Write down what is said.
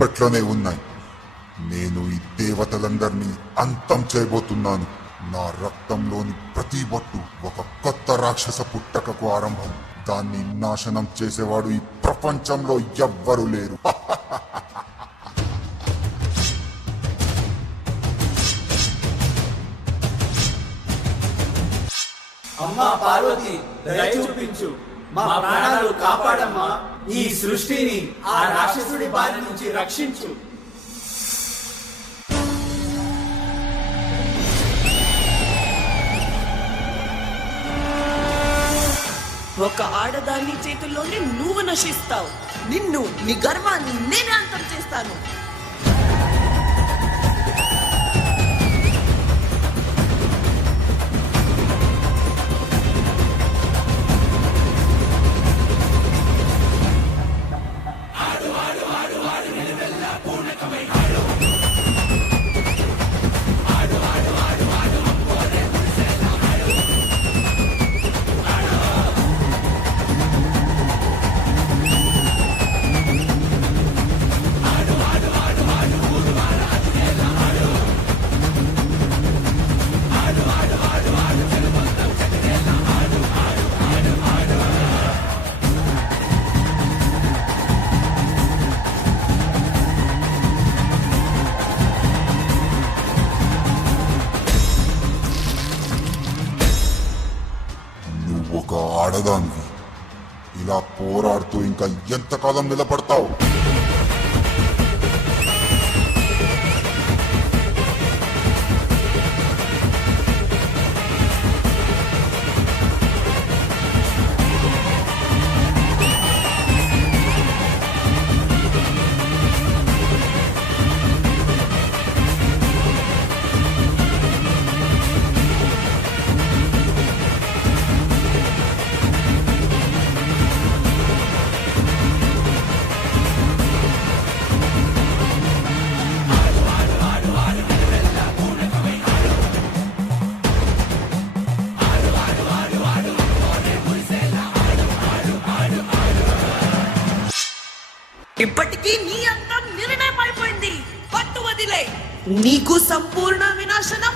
ఇప్పట్లోనే ఉన్నాయి. నేను ఈ దేవతలందరినీ అంతం చేయబోతున్నాను. నా రక్తంలోని ప్రతి బొట్టు ఒక కొత్త రాక్షస పుట్టకకు ఆరంభం. దాన్ని నాశనం చేసేవాడు ఈ ప్రపంచంలో ఎవ్వరూ లేరు. అమ్మా పార్వతి, దయ చూపించు, మా ప్రాణాలు కాపాడమ్మా. ఈ సృష్టిని ఆ రాక్షసుడి బారి నుంచి రక్షించు. ఒక ఆడదాని చేతుల్లోనే నువ్వు నశిస్తావు. నిన్ను, నీ గర్వాన్ని నేనే అంతం చేస్తాను. ఒక ఆడదాన్ని ఇలా పోరాడుతూ ఇంకా ఎంతకాలం నిలబడతావు? ఇప్పటికీ నీ అంతం నిర్ణయం అయిపోయింది. పట్టు వదిలే. నీకు సంపూర్ణ వినాశనం